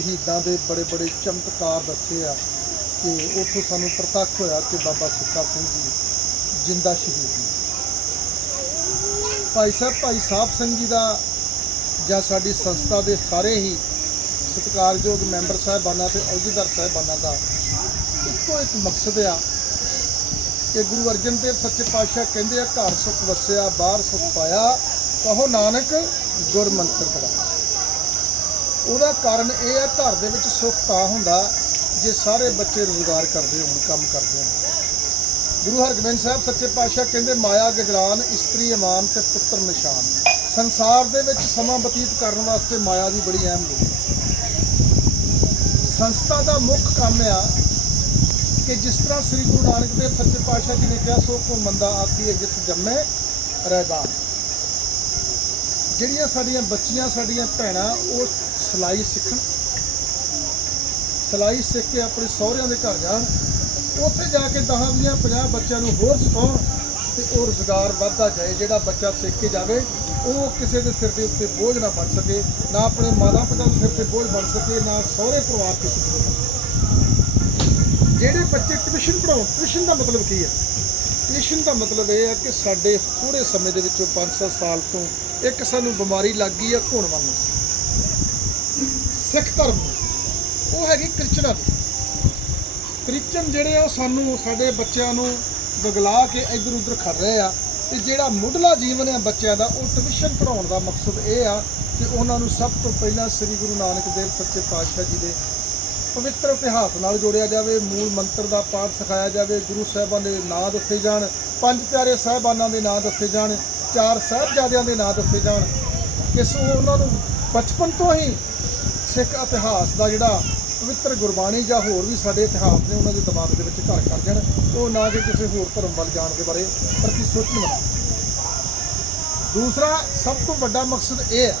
ਸ਼ਹੀਦਾਂ ਦੇ ਬੜੇ ਬੜੇ ਚਮਤਕਾਰ ਦੱਸੇ ਆ ਕਿ ਉੱਥੋਂ ਸਾਨੂੰ ਪ੍ਰਤੱਖ ਹੋਇਆ ਕਿ ਬਾਬਾ ਸੁੱਖਾ ਸਿੰਘ ਜੀ ਜਿੰਦਾ ਸ਼ਹੀਦ ਨੇ। ਭਾਈ ਸਾਹਿਬ ਭਾਈ ਸਾਹਿਬ ਸਿੰਘ ਜੀ ਦਾ ਜਾਂ ਸਾਡੀ ਸੰਸਥਾ ਦੇ ਸਾਰੇ ਹੀ ਸਤਿਕਾਰਯੋਗ ਮੈਂਬਰ ਸਾਹਿਬਾਨਾਂ ਤੇ ਅਹੁਦੇਦਾਰ ਸਾਹਿਬਾਨਾਂ ਦਾ ਇੱਕੋ ਇੱਕ ਮਕਸਦ ਆ ਕਿ ਗੁਰੂ ਅਰਜਨ ਦੇਵ ਸੱਚੇ ਪਾਤਸ਼ਾਹ ਕਹਿੰਦੇ ਆ, ਘਰ ਸੁਖ ਵਸਿਆ, ਬਾਹਰ ਸੁਖ ਪਾਇਆ, ਕਹੋ ਨਾਨਕ ਗੁਰਮੰਤਰ ਕਰਾ। ਉਹਦਾ ਕਾਰਨ ਇਹ ਆ, ਘਰ ਦੇ ਵਿੱਚ ਸੁੱਖ ਤਾਂ ਹੁੰਦਾ ਜੇ ਸਾਰੇ ਬੱਚੇ ਰੋਜ਼ਗਾਰ ਕਰਦੇ ਹੋਣ, ਕੰਮ ਕਰਦੇ ਹੋਣ। ਗੁਰੂ ਹਰਗੋਬਿੰਦ ਸਾਹਿਬ ਸੱਚੇ ਪਾਤਸ਼ਾਹ ਕਹਿੰਦੇ, ਮਾਇਆ ਗਜਰਾਨ, ਇਸਤਰੀ ਇਮਾਨ ਤੇ ਪੁੱਤਰ ਨਿਸ਼ਾਨ। ਸੰਸਾਰ ਦੇ ਵਿੱਚ ਸਮਾਂ ਬਤੀਤ ਕਰਨ ਵਾਸਤੇ ਮਾਇਆ ਦੀ ਬੜੀ ਅਹਿਮ ਲੋੜ ਸੰਸਥਾ ਦਾ ਮੁੱਖ ਕੰਮ ਆ ਕਿ ਜਿਸ ਤਰ੍ਹਾਂ ਸ੍ਰੀ ਗੁਰੂ ਨਾਨਕ ਦੇਵ ਸੱਚੇ ਪਾਤਸ਼ਾਹ ਜੀ ਨੇ ਕਿਹਾ, ਸੋ ਕੋ ਮੰਦਾ ਆਖੀਏ ਜਿਸ ਜੰਮੇ ਰਹਿਦਾ ਜਿਹੜੀਆਂ ਸਾਡੀਆਂ ਬੱਚੀਆਂ, ਸਾਡੀਆਂ ਭੈਣਾਂ, ਉਹ ਸਿਲਾਈ ਸਿੱਖਣ। ਸਿਲਾਈ ਸਿੱਖ ਕੇ ਆਪਣੇ ਸਹੁਰਿਆਂ ਦੇ ਘਰ ਜਾਣ। ਉੱਥੇ ਜਾ ਕੇ 10 ਵੀਹ 50 ਬੱਚਿਆਂ ਨੂੰ ਹੋਰ ਸਿਖਾਉਣ ਤੇ ਉਹ ਰੁਜ਼ਗਾਰ ਵੱਧਦਾ ਜਾਏ, ਜਿਹੜਾ ਬੱਚਾ ਸਿੱਖ ਕੇ ਜਾਵੇ, ਉਹ ਕਿਸੇ ਦੇ ਸਿਰ ਦੇ ਉੱਤੇ ਬੋਝ ਨਾ ਬਣ ਸਕੇ, ਨਾ ਆਪਣੇ ਮਾਤਾ ਪਿਤਾ ਦੇ ਸਿਰ ਤੇ ਬੋਝ ਬਣ ਸਕੇ, ਨਾ ਸਹੁਰੇ ਪਰਿਵਾਰ ਤੇ ਜਿਹੜੇ ਬੱਚੇ ਟਿਊਸ਼ਨ ਪੜਾਉਣ ਟਿਊਸ਼ਨ ਦਾ ਮਤਲਬ ਕੀ ਹੈ? ਟਿਊਸ਼ਨ ਦਾ ਮਤਲਬ ਇਹ ਹੈ ਕਿ ਸਾਡੇ ਥੋੜੇ ਸਮੇਂ ਦੇ ਵਿੱਚੋਂ 5-7 ਸਾਲ ਤੋਂ ਇੱਕ ਸਾਨੂੰ ਬਿਮਾਰੀ ਲੱਗ ਗਈ ਆ ਘੁਣ ਵਾਂਗੂ। ਸਿੱਖ ਧਰਮ ਉਹ ਹੈਗੀ ਕ੍ਰਿਸਚਨਾਂ ਦੀ। ਕ੍ਰਿਸਚਨ ਜਿਹੜੇ ਆ, ਉਹ ਸਾਨੂੰ ਸਾਡੇ ਬੱਚਿਆਂ ਨੂੰ ਬਗਲਾ ਕੇ ਇੱਧਰ ਉੱਧਰ ਖੜ ਰਹੇ ਆ ਤੇ ਜਿਹੜਾ ਮੁੱਢਲਾ ਜੀਵਨ ਹੈ ਬੱਚਿਆਂ ਦਾ, ਉਹ ਟਿਊਸ਼ਨ ਪੜਾਉਣ ਦਾ ਮਕਸਦ ਇਹ ਆ ਕਿ ਉਹਨਾਂ ਨੂੰ ਸਭ ਤੋਂ ਪਹਿਲਾਂ ਸ੍ਰੀ ਗੁਰੂ ਨਾਨਕ ਦੇਵ ਸੱਚੇ ਪਾਤਸ਼ਾਹ ਜੀ ਦੇ ਪਵਿੱਤਰ ਇਤਿਹਾਸ ਨਾਲ ਜੋੜਿਆ ਜਾਵੇ, ਮੂਲ ਮੰਤਰ ਦਾ ਪਾਠ ਸਿਖਾਇਆ ਜਾਵੇ, ਗੁਰੂ ਸਾਹਿਬਾਨ ਦੇ ਨਾਂ ਦੱਸੇ ਜਾਣ, ਪੰਜ ਪਿਆਰੇ ਸਾਹਿਬਾਨਾਂ ਦੇ ਨਾਂ ਦੱਸੇ ਜਾਣ, ਚਾਰ ਸਾਹਿਬਜ਼ਾਦਿਆਂ ਦੇ ਨਾਂ ਦੱਸੇ ਜਾਣ ਕਿਸ ਉਹਨਾਂ ਨੂੰ ਬਚਪਨ ਤੋਂ ਹੀ ਸਿੱਖ ਇਤਿਹਾਸ ਦਾ ਜਿਹੜਾ ਪਵਿੱਤਰ ਗੁਰਬਾਣੀ ਜਾਂ ਹੋਰ ਵੀ ਸਾਡੇ ਇਤਿਹਾਸ ਨੇ ਉਹਨਾਂ ਦੇ ਦਿਮਾਗ ਦੇ ਵਿੱਚ ਘਰ ਕਰ ਜਾਣ, ਉਹ ਨਾ ਕਿ ਕਿਸੇ ਹੋਰ ਧਰਮ ਵੱਲ ਜਾਣ ਦੇ ਬਾਰੇ ਪ੍ਰਤੀ ਸੋਚਣ ਦੂਸਰਾ, ਸਭ ਤੋਂ ਵੱਡਾ ਮਕਸਦ ਇਹ ਹੈ,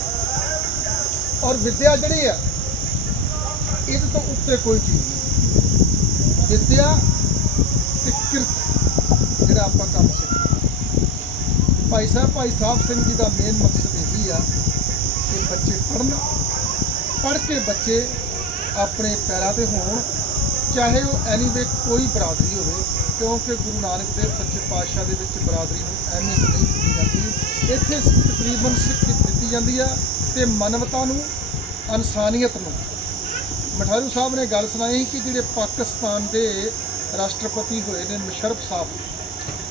ਔਰ ਵਿਦਿਆ ਜਿਹੜੀ ਹੈ ਇਹਦੇ ਤੋਂ ਉੱਤੇ ਕੋਈ ਚੀਜ਼ ਨਹੀਂ। ਵਿਦਿਆ ਤੇ ਕਿਰਤ, ਜਿਹੜਾ ਆਪਾਂ ਕੰਮ ਸਿੱਖਦੇ ਭਾਈ ਸਾਹਿਬ ਭਾਈ ਸਾਹਿਬ ਸਿੰਘ ਜੀ ਦਾ ਮੇਨ ਮਕਸਦ ਇਹੀ ਆ ਕਿ ਬੱਚੇ ਪੜ੍ਹਨ, ਪੜ੍ਹ ਕੇ ਬੱਚੇ ਆਪਣੇ ਪੈਰਾਂ ਤੇ ਹੋਣ, ਚਾਹੇ ਉਹ ਐਨੀਵੇ ਕੋਈ ਬਰਾਦਰੀ ਹੋਵੇ, ਕਿਉਂਕਿ ਗੁਰੂ ਨਾਨਕ ਦੇਵ ਸੱਚੇ ਪਾਤਸ਼ਾਹ ਦੇ ਵਿੱਚ ਬਰਾਦਰੀ ਨੂੰ ਅਹਿਮੀਅਤ ਨਹੀਂ ਦਿੱਤੀ ਜਾਂਦੀ। ਇੱਥੇ ਤਕਰੀਬਨ ਸਿੱਖ ਦਿੱਤੀ ਜਾਂਦੀ ਆ ਤੇ ਮਾਨਵਤਾ ਨੂੰ, ਇਨਸਾਨੀਅਤ ਨੂੰ ਮਠਾਰੂ ਸਾਹਿਬ ਨੇ ਗੱਲ ਸੁਣਾਈ ਕਿ ਜਿਹੜੇ ਪਾਕਿਸਤਾਨ ਦੇ ਰਾਸ਼ਟਰਪਤੀ ਹੋਏ ਨੇ ਮੁਸ਼ਰਫ ਸਾਹਿਬ,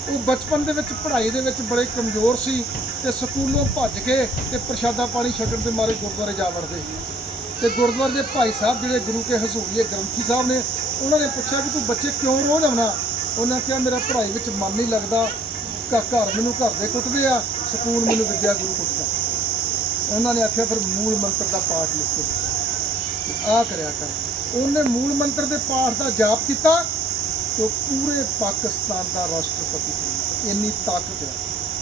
ਉਹ ਬਚਪਨ ਦੇ ਵਿੱਚ ਪੜ੍ਹਾਈ ਦੇ ਵਿੱਚ ਬੜੇ ਕਮਜ਼ੋਰ ਸੀ ਤੇ ਸਕੂਲੋਂ ਭੱਜ ਕੇ ਤੇ ਪ੍ਰਸ਼ਾਦਾ ਪਾਣੀ ਛੱਡਣ ਦੇ ਮਾਰੇ ਗੁਰਦੁਆਰੇ ਜਾ ਵੜਦੇ ਤੇ ਗੁਰਦੁਆਰੇ ਦੇ ਭਾਈ ਸਾਹਿਬ ਜਿਹੜੇ ਗੁਰੂ ਕੇ ਹਜ਼ੂਰੀਏ ਗ੍ਰੰਥੀ ਸਾਹਿਬ ਨੇ, ਉਹਨਾਂ ਨੇ ਪੁੱਛਿਆ ਕਿ ਤੂੰ ਬੱਚੇ ਕਿਉਂ ਰੋਜ਼ ਆਉਣਾ? ਉਹਨਾਂ ਕਿਹਾ, ਮੇਰਾ ਪੜ੍ਹਾਈ ਵਿੱਚ ਮਨ ਨਹੀਂ ਲੱਗਦਾ। ਘ- ਘਰ ਮੈਨੂੰ ਘਰ ਦੇ ਕੁੱਟਦੇ ਆ ਸਕੂਲ ਮੈਨੂੰ ਵਿਦਿਆ ਗੁਰੂ ਕੁੱਟਦਾ। ਉਹਨਾਂ ਨੇ ਆਖਿਆ, ਫਿਰ ਮੂਲ ਮੰਤਰ ਦਾ ਪਾਠ ਲਿਖੋ। ਆ ਕਰਿਆ ਕਰ। ਉਹਨੇ ਮੂਲ ਮੰਤਰ ਦੇ ਪਾਠ ਦਾ ਜਾਪ ਕੀਤਾ ਤੇ ਪੂਰੇ ਪਾਕਿਸਤਾਨ ਦਾ ਰਾਸ਼ਟਰਪਤੀ ਸੀ ਇੰਨੀ ਤਾਕਤ ਹੈ।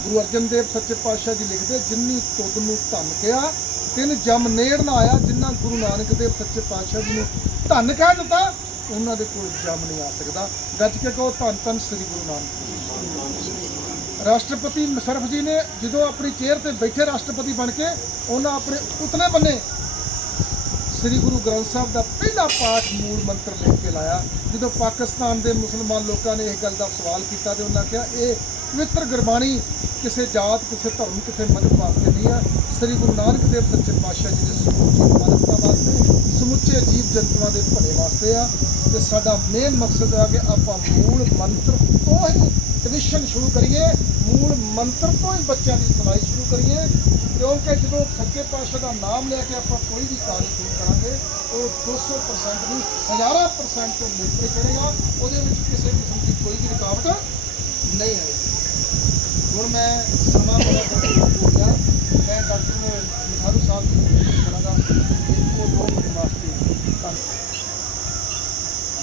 ਗੁਰੂ ਅਰਜਨ ਦੇਵ ਸੱਚੇ ਪਾਤਸ਼ਾਹ ਜੀ ਲਿਖਦੇ, ਜਿੰਨੀ ਤੁਧ ਨੂੰ ਧੰਨ ਕਿਹਾ, ਤਿੰਨ ਜਮ ਨੇੜ ਨਾ ਆਇਆ, ਜਿੰਨਾ ਗੁਰੂ ਨਾਨਕ ਦੇਵ ਸੱਚੇ ਪਾਤਸ਼ਾਹ ਜੀ ਨੂੰ ਧੰਨ ਕਹਿ ਦਿੱਤਾ ਉਹਨਾਂ ਦੇ ਕੋਲ ਜਮ ਨਹੀਂ ਆ ਸਕਦਾ। ਗੱਜ ਕੇ ਕਹੋ, ਧੰਨ ਧੰਨ ਸ੍ਰੀ ਗੁਰੂ ਨਾਨਕ ਦੇਵ। ਰਾਸ਼ਟਰਪਤੀ ਮੁਸ਼ਰਫ ਜੀ ਨੇ ਜਦੋਂ ਆਪਣੀ ਚੇਅਰ ਤੇ ਬੈਠੇ ਰਾਸ਼ਟਰਪਤੀ ਬਣ ਕੇ, ਉਹਨਾਂ ਆਪਣੇ ਉਤਲੇ ਬੰਨੇ ਸ੍ਰੀ ਗੁਰੂ ਗ੍ਰੰਥ ਸਾਹਿਬ ਦਾ ਪਹਿਲਾ ਪਾਠ ਮੂਲ ਮੰਤਰ ਲਿਖ ਕੇ ਲਾਇਆ, ਜਦੋਂ ਪਾਕਿਸਤਾਨ ਦੇ ਮੁਸਲਮਾਨ ਲੋਕਾਂ ਨੇ ਇਹ ਗੱਲ ਦਾ ਸਵਾਲ ਕੀਤਾ ਤੇ ਉਹਨਾਂ ਕਿਹਾ, ਇਹ ਪਵਿੱਤਰ ਗੁਰਬਾਣੀ ਕਿਸੇ ਜਾਤ, ਕਿਸੇ ਧਰਮ, ਕਿਸੇ ਮਨੁੱਖ ਵਾਸਤੇ ਨਹੀਂ ਆ ਸ੍ਰੀ ਗੁਰੂ ਨਾਨਕ ਦੇਵ ਸੱਚੇ ਪਾਤਸ਼ਾਹ ਜੀ ਦੇ ਸਮੁੱਚੀ ਮਾਨਵਤਾ ਵਾਸਤੇ, ਸਮੁੱਚੇ ਜੀਵ ਜੰਤੂਆਂ ਦੇ ਭਲੇ ਵਾਸਤੇ ਆ। ਤੇ ਸਾਡਾ ਮੇਨ ਮਕਸਦ ਆ ਕਿ ਆਪਾਂ ਮੂਲ ਮੰਤਰ ਤੋਂ ਹੀ ਟ੍ਰੈਡੀਸ਼ਨ ਸ਼ੁਰੂ ਕਰੀਏ, ਮੂਲ ਮੰਤਰ ਤੋਂ ਹੀ ਬੱਚਿਆਂ ਦੀ ਸਿਖਾਈ ਸ਼ੁਰੂ ਕਰੀਏ। ਕਿਉਂਕਿ ਜਦੋਂ ਸੱਚੇ ਪਾਤਸ਼ਾਹ ਦਾ ਨਾਮ ਲੈ ਕੇ ਆਪਾਂ ਕੋਈ ਵੀ ਕਾਰਜ ਸ਼ੁਰੂ ਕਰਾਂਗੇ, ਉਹ 200% ਨਹੀਂ, ਹਜ਼ਾਰਾਂ ਪਰਸੈਂਟ ਤੋਂ ਮਿਲਤੇ ਚੜੇਗਾ, ਉਹਦੇ ਵਿੱਚ ਕਿਸੇ ਕਿਸਮ ਦੀ ਕੋਈ ਵੀ ਰੁਕਾਵਟ ਨਹੀਂ ਆਏਗੀ। ਹੁਣ ਮੈਂ ਸਮਾਂ ਬੜਾ ਬਹੁਤ ਹੋ ਗਿਆ, ਮੈਂ ਡਾਕਟਰ ਮਿਠਾਰੂ ਸਾਹਿਬ ਜੀ ਕਰਾਂਗਾ, ਇੱਕੋ ਦੋ ਮਿੰਟ ਵਾਸਤੇ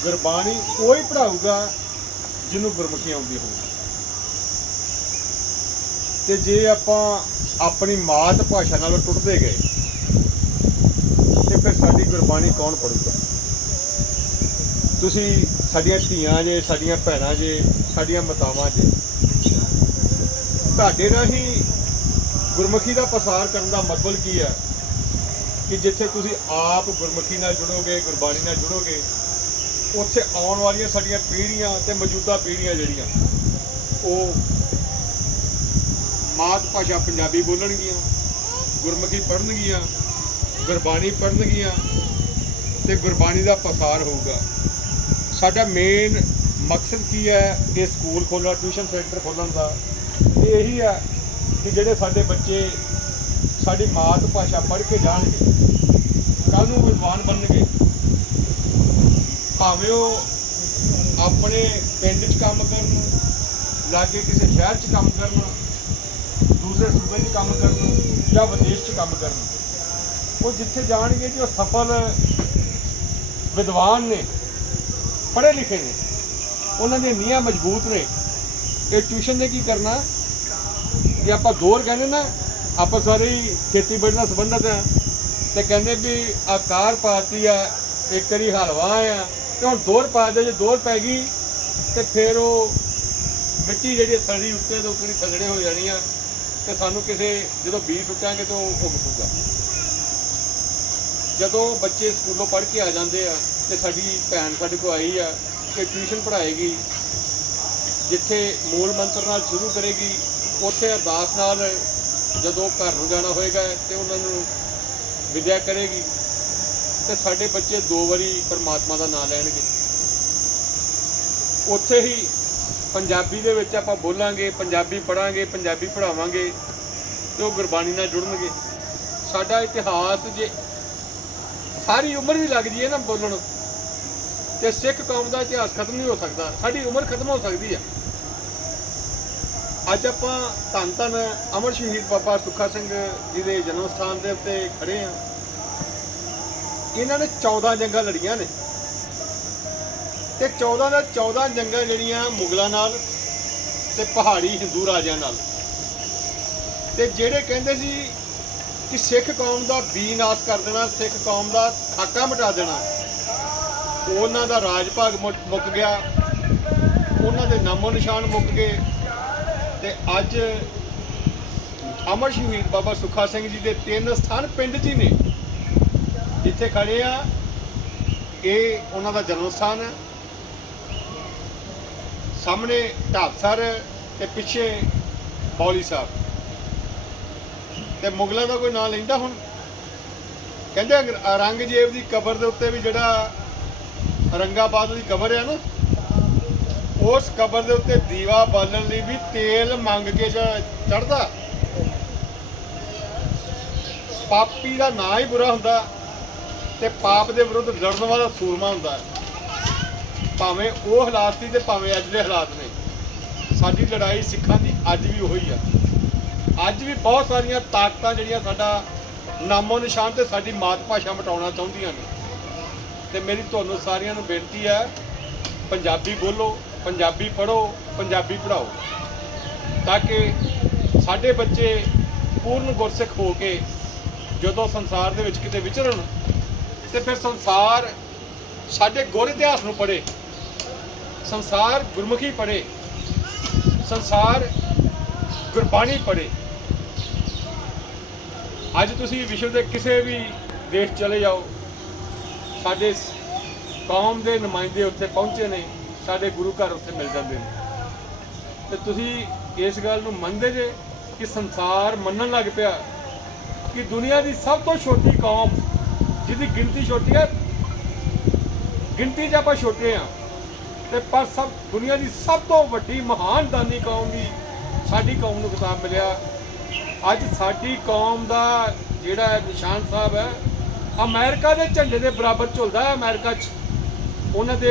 ਗੁਰਬਾਣੀ ਕੋਈ ਪੜਾਊਗਾ ਜਿਹਨੂੰ ਗੁਰਮੁਖੀ ਆਉਂਦੀ ਹੋਵੇ। ਤੇ ਜੇ ਆਪਾਂ ਆਪਣੀ ਮਾਤ ਭਾਸ਼ਾ ਨਾਲ ਟੁੱਟਦੇ ਗਏ ਗੁਰਬਾਣੀ ਕੌਣ ਪੜੂਗਾ? ਤੁਸੀਂ ਸਾਡੀਆਂ ਧੀਆਂ ਜੇ, ਸਾਡੀਆਂ ਭੈਣਾਂ ਜੇ, ਸਾਡੀਆਂ ਮਾਤਾਵਾਂ ਜੇ, ਤੁਹਾਡੇ ਰਾਹੀਂ ਗੁਰਮੁਖੀ ਦਾ ਪ੍ਰਸਾਰ ਕਰਨ ਦਾ ਮਤਲਬ ਕੀ ਹੈ? ਕਿ ਜਿੱਥੇ ਤੁਸੀਂ ਆਪ ਗੁਰਮੁਖੀ ਨਾਲ ਜੁੜੋਗੇ, ਗੁਰਬਾਣੀ ਨਾਲ ਜੁੜੋਗੇ, ਉੱਥੇ ਆਉਣ ਵਾਲੀਆਂ ਸਾਡੀਆਂ ਪੀੜ੍ਹੀਆਂ ਤੇ ਮੌਜੂਦਾ ਪੀੜ੍ਹੀਆਂ ਜਿਹੜੀਆਂ, ਉਹ ਮਾਤ ਭਾਸ਼ਾ ਪੰਜਾਬੀ ਬੋਲਣਗੀਆਂ, ਗੁਰਮੁਖੀ ਪੜ੍ਹਨਗੀਆਂ, ਗੁਰਬਾਣੀ ਪੜ੍ਹਨਗੀਆਂ ਤੇ ਗੁਰਬਾਣੀ ਦਾ ਪ੍ਰਸਾਰ ਹੋਊਗਾ। ਸਾਡਾ ਮੇਨ ਮਕਸਦ ਕੀ ਹੈ? ਇਹ ਸਕੂਲ ਖੋਲ੍ਹਣਾ ਟਿਊਸ਼ਨ ਸੈਂਟਰ ਖੋਲ੍ਹਣ ਦਾ। ਇਹ ਇਹੀ ਹੈ ਕਿ ਜਿਹੜੇ ਸਾਡੇ ਬੱਚੇ ਸਾਡੀ ਮਾਤ ਭਾਸ਼ਾ ਪੜ੍ਹ ਕੇ ਜਾਣਗੇ ਕੱਲ ਨੂੰ ਵਿਦਵਾਨ ਬਣਨਗੇ। ਭਾਵੇਂ ਉਹ ਆਪਣੇ ਪਿੰਡ 'ਚ ਕੰਮ ਕਰਨ, ਲਾਗੇ ਕਿਸੇ ਸ਼ਹਿਰ 'ਚ ਕੰਮ ਕਰਨ, ਦੂਸਰੇ ਸੂਬੇ 'ਚ ਕੰਮ ਕਰਨ ਜਾਂ ਵਿਦੇਸ਼ 'ਚ ਕੰਮ ਕਰਨ। ਉਹ ਜਿੱਥੇ ਜਾਣਗੇ ਜੀ, ਉਹ ਸਫਲ ਵਿਦਵਾਨ ਨੇ, ਪੜ੍ਹੇ ਲਿਖੇ ਨੇ, ਉਹਨਾਂ ਦੀਆਂ ਨੀਹਾਂ ਮਜ਼ਬੂਤ ਨੇ। ਇਹ ਟਿਊਸ਼ਨ ਨੇ ਕੀ ਕਰਨਾ? ਜੇ ਆਪਾਂ ਦੌਰ ਕਹਿੰਦੇ ਨਾ, ਆਪਾਂ ਸਾਰੇ ਖੇਤੀਬਾੜੀ ਨਾਲ ਸੰਬੰਧਿਤ ਆ ਤੇ ਕਹਿੰਦੇ ਵੀ ਆਕਾਰ ਪਾਤੀ ਆ, ਇੱਕ ਵਾਰੀ ਹਲਵਾ ਆ ਤੇ ਹੁਣ ਦੌਰ ਪਾ ਦੇ ਜੇ ਦੌਰ ਪੈ ਗਈ, ਤੇ ਫਿਰ ਉਹ ਮਿੱਟੀ ਜਿਹੜੀ ਥੜੀ ਉੱਤੇ ਤੋਂ ਉੱਤੇ ਥੱਲੜੇ ਹੋ ਜਾਣੀ ਆ, ਤੇ ਸਾਨੂੰ ਕਿਸੇ, ਜਦੋਂ ਬੀਜ ਸੁੱਟਾਂਗੇ ਤਾਂ ਉਹ ਉੱਗ ਪੂਗਾ ਜਦੋਂ ਬੱਚੇ ਸਕੂਲੋਂ ਪੜ੍ਹ ਕੇ ਆ ਜਾਂਦੇ ਆ ਤੇ ਸਾਡੀ ਭੈਣ ਸਾਡੇ ਕੋਲ ਆਈ ਆ ਕਿ ਟਿਊਸ਼ਨ ਪੜ੍ਹਾਏਗੀ, ਜਿੱਥੇ ਮੂਲ ਮੰਤਰ ਨਾਲ ਸ਼ੁਰੂ ਕਰੇਗੀ, ਉੱਥੇ ਅਰਦਾਸ ਨਾਲ ਜਦੋਂ ਘਰ ਨੂੰ ਜਾਣਾ ਹੋਏਗਾ ਤੇ ਉਹਨਾਂ ਨੂੰ ਵਿਦਿਆ ਕਰੇਗੀ, ਤੇ ਸਾਡੇ ਬੱਚੇ ਦੋ ਵਾਰੀ ਪਰਮਾਤਮਾ ਦਾ ਨਾਮ ਲੈਣਗੇ। ਉੱਥੇ ਹੀ ਪੰਜਾਬੀ ਦੇ ਵਿੱਚ ਆਪਾਂ ਬੋਲਾਂਗੇ, ਪੰਜਾਬੀ ਪੜਾਂਗੇ ਪੰਜਾਬੀ ਪੜਾਵਾਂਗੇ ਤੇ ਉਹ ਗੁਰਬਾਣੀ ਨਾਲ ਜੁੜਨਗੇ। ਸਾਡਾ ਇਤਿਹਾਸ ਜੇ ਸਾਰੀ ਉਮਰ ਵੀ ਲੱਗ ਜੀਏ ਨਾ ਬੋਲਣ। ਤੇ ਸਿੱਖ ਕੌਮ ਦਾ ਇਤਿਹਾਸ ਖਤਮ ਨਹੀਂ ਹੋ ਸਕਦਾ। ਸਾਡੀ ਉਮਰ ਖਤਮ ਹੋ ਸਕਦੀ ਹੈ। ਅੱਜ ਆਪਾਂ ਧੰਨ ਧੰਨ ਅਮਰ ਸ਼ਹੀਦ ਬਾਬਾ ਸੁੱਖਾ ਸਿੰਘ ਜੀ ਦੇ ਜਨਮ ਸਥਾਨ ਦੇ ਉੱਤੇ ਖੜੇ ਆ ਇਹਨਾਂ ਨੇ 14 ਜੰਗਾਂ ਲੜੀਆਂ ਨੇ। ਤੇ 14 ਦਾ 14 ਜੰਗਾਂ ਜਿਹੜੀਆਂ ਮੁਗਲਾਂ ਨਾਲ ਤੇ ਪਹਾੜੀ ਹਿੰਦੂ ਰਾਜਿਆਂ ਨਾਲ। ਤੇ ਜਿਹੜੇ ਕਹਿੰਦੇ ਸੀ ਕਿ ਸਿੱਖ ਕੌਮ ਦਾ ਵੀ ਨਾਸ ਕਰ ਦੇਣਾ, ਸਿੱਖ ਕੌਮ ਦਾ ਖਾਕਾ ਮਿਟਾ ਦੇਣਾ। ਉਹਨਾਂ ਦਾ ਰਾਜ ਭਾਗ ਮੁੱਕ ਮੁੱਕ ਗਿਆ। ਉਹਨਾਂ ਦੇ ਨਾਮੋ ਨਿਸ਼ਾਨ ਮੁੱਕ ਗਏ। ਤੇ ਅੱਜ ਅਮਰ ਸ਼ਹੀਦ ਬਾਬਾ ਸੁੱਖਾ ਸਿੰਘ ਜੀ ਦੇ ਤਿੰਨ ਸਥਾਨ ਪਿੰਡ 'ਚ ਹੀ ਨੇ। ਜਿੱਥੇ ਖੜੇ ਆ, ਇਹ ਉਹਨਾਂ ਦਾ ਜਨਮ ਸਥਾਨ ਹੈ। ਸਾਹਮਣੇ ਢਾਬਸਰ ਤੇ ਪਿੱਛੇ ਬੌਲੀ ਸਾਹਿਬ ਤੇ ਮੁਗਲਾਂ ਦਾ ਕੋਈ ਨਾਂ ਲੈਂਦਾ ਹੁਣ? ਕਹਿੰਦੇ ਔਰੰਗਜ਼ੇਬ ਦੀ ਕਬਰ ਦੇ ਉੱਤੇ ਵੀ ਜਿਹੜਾ ਔਰੰਗਾਬਾਦ ਦੀ ਕਬਰ ਹੈ ਨਾ, ਉਸ ਕਬਰ ਦੇ ਉੱਤੇ ਦੀਵਾ ਬਾਲਣ ਲਈ ਵੀ ਤੇਲ ਮੰਗ ਕੇ ਚੜਦਾ ਪਾਪੀ ਦਾ ਨਾਂ ਹੀ ਬੁਰਾ ਹੁੰਦਾ ਤੇ ਪਾਪ ਦੇ ਵਿਰੁੱਧ ਲੜਨ ਵਾਲਾ ਸੂਰਮਾ ਹੁੰਦਾ। ਭਾਵੇਂ ਉਹ ਹਾਲਾਤ ਸੀ ਤੇ ਭਾਵੇਂ ਅੱਜ ਦੇ ਹਾਲਾਤ ਨੇ। ਸਾਡੀ ਲੜਾਈ ਸਿੱਖਾਂ ਦੀ ਅੱਜ ਵੀ ਉਹੀ ਆ। ਅੱਜ ਵੀ ਬਹੁਤ ਸਾਰੀਆਂ ਤਾਕਤਾਂ ਜਿਹੜੀਆਂ ਸਾਡਾ ਨਾਮੋ ਨਿਸ਼ਾਨ ਤੇ ਸਾਡੀ ਮਾਤ ਭਾਸ਼ਾ ਮਿਟਾਉਣਾ ਚਾਹੁੰਦੀਆਂ ਨੇ। ਤੇ ਮੇਰੀ ਤੁਹਾਨੂੰ ਸਾਰਿਆਂ ਨੂੰ ਬੇਨਤੀ ਹੈ, ਪੰਜਾਬੀ ਬੋਲੋ, ਪੰਜਾਬੀ ਪੜ੍ਹੋ, ਪੰਜਾਬੀ ਪੜ੍ਹਾਓ। ਤਾਂ ਕਿ ਸਾਡੇ ਬੱਚੇ ਪੂਰਨ ਗੁਰਸਿੱਖ ਹੋ ਕੇ ਜਦੋਂ ਸੰਸਾਰ ਦੇ ਵਿੱਚ ਕਿਤੇ ਵਿਚਰਨ ਤੇ ਫਿਰ ਸੰਸਾਰ ਸਾਡੇ ਗੁਰ ਇਤਿਹਾਸ ਨੂੰ ਪੜ੍ਹੇ, ਸੰਸਾਰ ਗੁਰਮੁਖੀ ਪੜ੍ਹੇ, ਸੰਸਾਰ ਗੁਰਬਾਣੀ ਪੜ੍ਹੇ। ਅੱਜ ਤੁਸੀਂ ਵਿਸ਼ਵ ਦੇ ਕਿਸੇ ਵੀ ਦੇਸ਼ ਚਲੇ ਜਾਓ, ਸਾਡੇ ਕੌਮ ਦੇ ਨੁਮਾਇੰਦੇ ਉੱਥੇ ਪਹੁੰਚੇ ਨੇ, ਸਾਡੇ ਗੁਰੂ ਘਰ ਉੱਥੇ ਮਿਲ ਜਾਂਦੇ ਨੇ। ਤੇ ਤੁਸੀਂ ਇਸ ਗੱਲ ਨੂੰ ਮੰਨਦੇ ਜੇ ਕਿ ਸੰਸਾਰ ਮੰਨਣ ਲੱਗ ਪਿਆ ਕਿ ਦੁਨੀਆ ਦੀ ਸਭ ਤੋਂ ਛੋਟੀ ਕੌਮ, ਜਿਹਦੀ ਗਿਣਤੀ ਛੋਟੀ ਹੈ, ਗਿਣਤੀ 'ਚ ਆਪਾਂ ਛੋਟੇ ਆ ਤੇ ਪਰ ਸਭ, ਦੁਨੀਆ ਦੀ ਸਭ ਤੋਂ ਵੱਡੀ ਮਹਾਨ ਦਾਨੀ ਕੌਮ ਦੀ ਸਾਡੀ ਕੌਮ ਨੂੰ ਖਿਤਾਬ ਮਿਲਿਆ। ਅੱਜ ਸਾਡੀ ਕੌਮ ਦਾ ਜਿਹੜਾ ਨਿਸ਼ਾਨ ਸਾਹਿਬ ਹੈ, ਅਮਰੀਕਾ ਦੇ ਝੰਡੇ ਦੇ ਬਰਾਬਰ ਝੁਲਦਾ ਹੈ ਅਮਰੀਕਾ 'ਚ। ਉਹਨਾਂ ਦੇ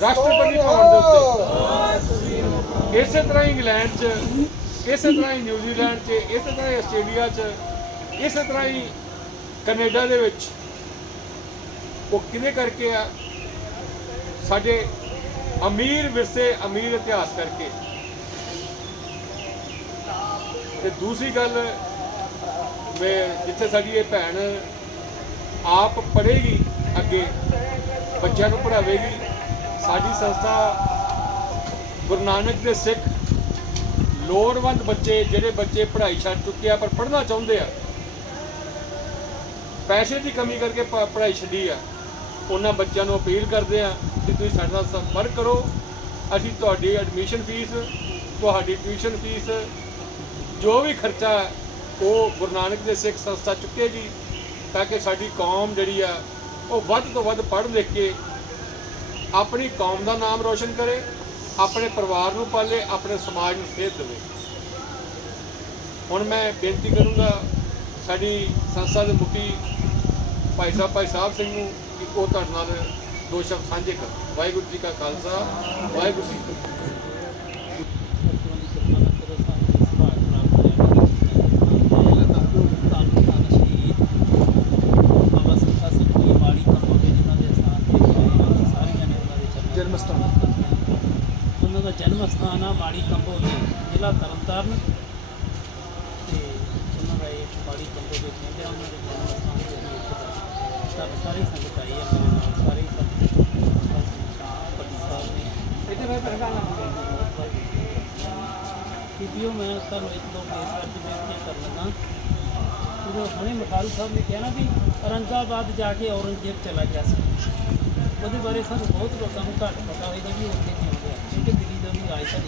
ਰਾਸ਼ਟਰਪਤੀ ਭਵਨ ਦੇ ਉੱਤੇ। ਇਸੇ ਤਰ੍ਹਾਂ ਹੀ ਇੰਗਲੈਂਡ 'ਚ, ਇਸੇ ਤਰ੍ਹਾਂ ਹੀ ਨਿਊਜ਼ੀਲੈਂਡ 'ਚ, ਇਸੇ ਤਰ੍ਹਾਂ ਹੀ ਆਸਟ੍ਰੇਲੀਆ 'ਚ, ਇਸੇ ਤਰ੍ਹਾਂ ਹੀ ਕੈਨੇਡਾ ਦੇ ਵਿੱਚ। ਉਹ ਕਿਹਦੇ ਕਰਕੇ ਆ? ਸਾਡੇ ਅਮੀਰ ਵਿਰਸੇ, ਅਮੀਰ ਇਤਿਹਾਸ ਕਰਕੇ। ਤੇ ਦੂਸਰੀ ਗੱਲ ਮੈਂ ਜਿੱਥੇ ਸਾਡੀ ਇਹ ਭੈਣ ਆਪ ਪੜ੍ਹੇਗੀ, ਅੱਗੇ ਬੱਚਿਆਂ ਨੂੰ ਪੜ੍ਹਾਵੇਗੀ, ਸਾਡੀ ਸੰਸਥਾ ਗੁਰੂ ਨਾਨਕ ਦੇ ਸਿੱਖ ਲੋੜਵੰਦ ਬੱਚੇ, ਜਿਹੜੇ ਬੱਚੇ ਪੜ੍ਹਾਈ ਛੱਡ ਚੁੱਕੇ ਆ, ਪਰ ਪੜ੍ਹਨਾ ਚਾਹੁੰਦੇ ਆ, ਪੈਸੇ ਦੀ ਕਮੀ ਕਰਕੇ ਪ- ਪੜ੍ਹਾਈ ਛੱਡੀ ਆ, ਉਹਨਾਂ ਬੱਚਿਆਂ ਨੂੰ ਅਪੀਲ ਕਰਦੇ ਆ ਕਿ ਤੁਸੀਂ ਸਾਡੇ ਨਾਲ ਸੰਪਰਕ ਕਰੋ, ਅਸੀਂ ਤੁਹਾਡੀ ਐਡਮਿਸ਼ਨ ਫੀਸ, ਤੁਹਾਡੀ ਟਿਊਸ਼ਨ ਫੀਸ ਜੋ ਵੀ ਖਰਚਾ ਹੈ, ਉਹ ਗੁਰੂ ਨਾਨਕ ਦੇ ਸਿੱਖ ਸੰਸਥਾ ਚੁੱਕੇਗੀ ਤਾਂ ਕਿ ਸਾਡੀ ਕੌਮ ਜਿਹੜੀ ਆ, ਉਹ ਵੱਧ ਤੋਂ ਵੱਧ ਪੜ੍ਹ ਲਿਖ ਕੇ ਆਪਣੀ ਕੌਮ ਦਾ ਨਾਮ ਰੋਸ਼ਨ ਕਰੇ, ਆਪਣੇ ਪਰਿਵਾਰ ਨੂੰ ਪਾਲੇ, ਆਪਣੇ ਸਮਾਜ ਨੂੰ ਸੇਧ ਦੇਵੇ। ਹੁਣ ਮੈਂ ਬੇਨਤੀ ਕਰੂੰਗਾ ਸਾਡੀ ਸੰਸਥਾ ਦੇ ਮੁਖੀ ਭਾਈ ਸਾਹਿਬ ਭਾਈ ਸਾਹਿਬ ਸਿੰਘ ਨੂੰ ਕਿ ਉਹ ਤੁਹਾਡੇ ਨਾਲ ਦੋ ਸ਼ਬਦ ਸਾਂਝੇ ਕਰਨ। ਵਾਹਿਗੁਰੂ ਜੀ ਕਾ ਖਾਲਸਾ, ਵਾਹਿਗੁਰੂ ਜੀ ਕੀ ਫਤਿਹ ਜਨਮ ਸਥਾਨ ਸਥਾਨ ਆ ਮਾੜੀ ਕੰਬੋ ਦੇ ਜ਼ਿਲ੍ਹਾ ਤਰਨਤਾਰਨ। ਤੇ ਉਹਨਾਂ ਦਾ ਇਹ ਮਾੜੀ ਕੰਬੋ ਦੇ ਕਹਿੰਦੇ ਆ ਉਹਨਾਂ ਦੇ ਜਨਮ ਸਥਾਨ ਤੇ ਇੱਥੇ ਸਭ ਸਾਰੀ ਸੰਗਤ ਆਈ ਹੈ ਮੇਰੇ ਨਾਲ ਸਾਰੇ ਸੰਗਤ ਪੱਟੀ ਸਾਹਿਬ ਨੇ ਇੱਥੇ ਮੈਂ ਪਹਿਲਾਂ ਵੀਡੀਓ ਮੈਂ ਤੁਹਾਨੂੰ ਇੱਕ ਦੋ ਪਲੇਸ ਕਰਕੇ ਬੇਨਤੀ ਕਰ ਲੱਗਾ ਜਦੋਂ ਹੁਣੇ ਮਖਾਰੂ ਸਾਹਿਬ ਨੇ ਕਿਹਾ ਨਾ ਵੀ ਔਰੰਗਾਬਾਦ ਜਾ ਕੇ ਔਰੰਗਜ਼ੇਬ ਚਲਾ ਗਿਆ ਸੀ। ਉਹਦੇ ਬਾਰੇ ਸਾਨੂੰ ਬਹੁਤ ਲੋਕਾਂ ਨੂੰ ਘੱਟ ਪਤਾ ਹੋਏਗਾ ਵੀ ਉੱਥੇ ਦਿੱਲੀ ਦਾ